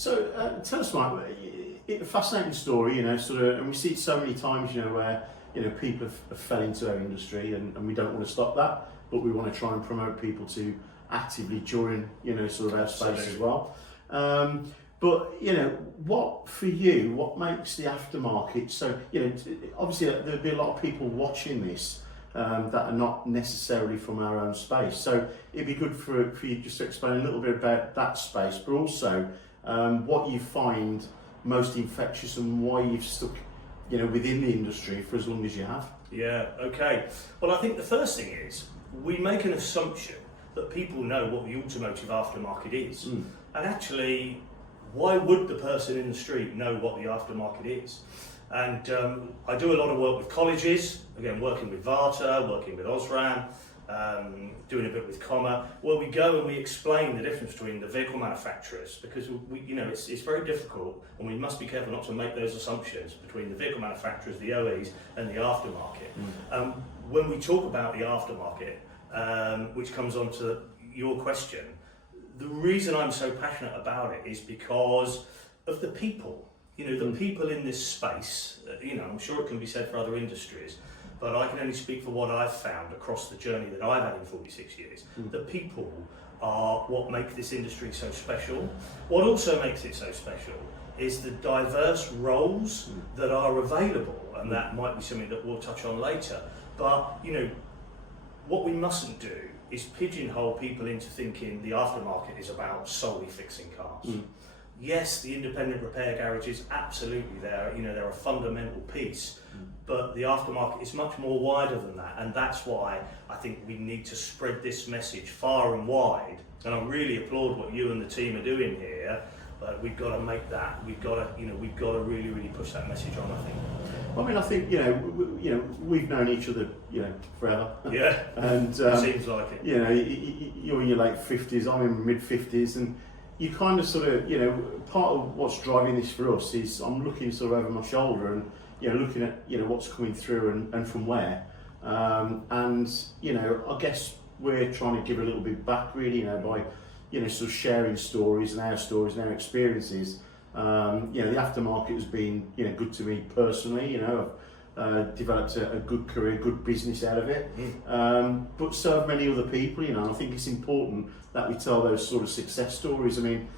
So tell us, Mike, a fascinating story, and we see it so many times, where, people have fell into our industry and we don't want to stop that, but we want to try and promote people to actively join, sort of our space as well. But, what for you, what makes the aftermarket, so, obviously there'll be a lot of people watching this that are not necessarily from our own space. So it'd be good for you just to explain a little bit about that space, but also what you find most infectious and why you've stuck, within the industry for as long as you have. Yeah, okay. Well, I think the first thing is we make an assumption that people know what the automotive aftermarket is. And actually, why would the person in the street know what the aftermarket is? And I do a lot of work with colleges, again, working with Varta, working with Osram, doing a bit with Comma, where we go and we explain the difference between the vehicle manufacturers, because it's very difficult, and we must be careful not to make those assumptions between the vehicle manufacturers, the OEs, and the aftermarket. When we talk about the aftermarket, which comes on to your question, the reason I'm so passionate about it is because of the people. The people in this space, I'm sure it can be said for other industries, but I can only speak for what I've found across the journey that I've had in 46 years. The people are what make this industry so special. What also makes it so special is the diverse roles that are available, and that might be something that we'll touch on later. But, what we mustn't do is pigeonhole people into thinking the aftermarket is about solely fixing cars. Yes, the independent repair garages, absolutely, they're a fundamental piece, but the aftermarket is much more wider than that, and that's why I think we need to spread this message far and wide. And I really applaud what you and the team are doing here, but we've got to make that, we've got to really, really push that message on, I think. Well, I mean, I think, we've known each other, forever. Yeah, and seems like it. You're in your late 50s, I'm in my mid 50s, and you kind of sort of, part of what's driving this for us is I'm looking sort of over my shoulder and, looking at, what's coming through and from where. And, I guess we're trying to give a little bit back really, by, sort of sharing stories and our experiences. The aftermarket has been, good to me personally, I've developed a good career, good business out of it, but so have many other people, and I think it's important that we tell those sort of success stories. I mean,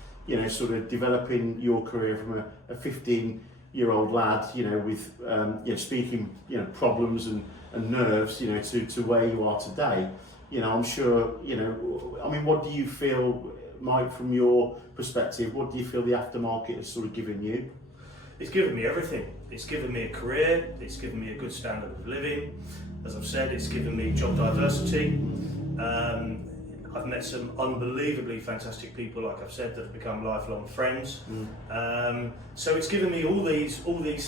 sort of developing your career from a 15-year-old lad, with, speaking, problems and nerves, to where you are today. I'm sure, I mean, what do you feel, Mike, from your perspective, what do you feel the aftermarket has sort of given you? It's given me everything. It's given me a career, it's given me a good standard of living. As I've said, it's given me job diversity. I've met some unbelievably fantastic people, like I've said, that have become lifelong friends. So it's given me all these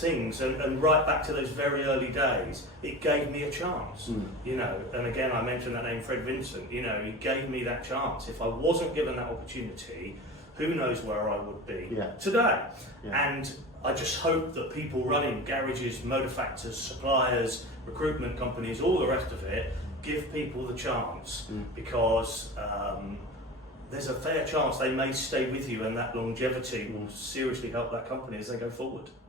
things, and right back to those very early days, it gave me a chance. And again, I mentioned that name, Fred Vincent. He gave me that chance. If I wasn't given that opportunity, who knows where I would be today. And I just hope that people running garages, motor factors, suppliers, recruitment companies, all the rest of it, give people the chance, because there's a fair chance they may stay with you, and that longevity will seriously help that company as they go forward.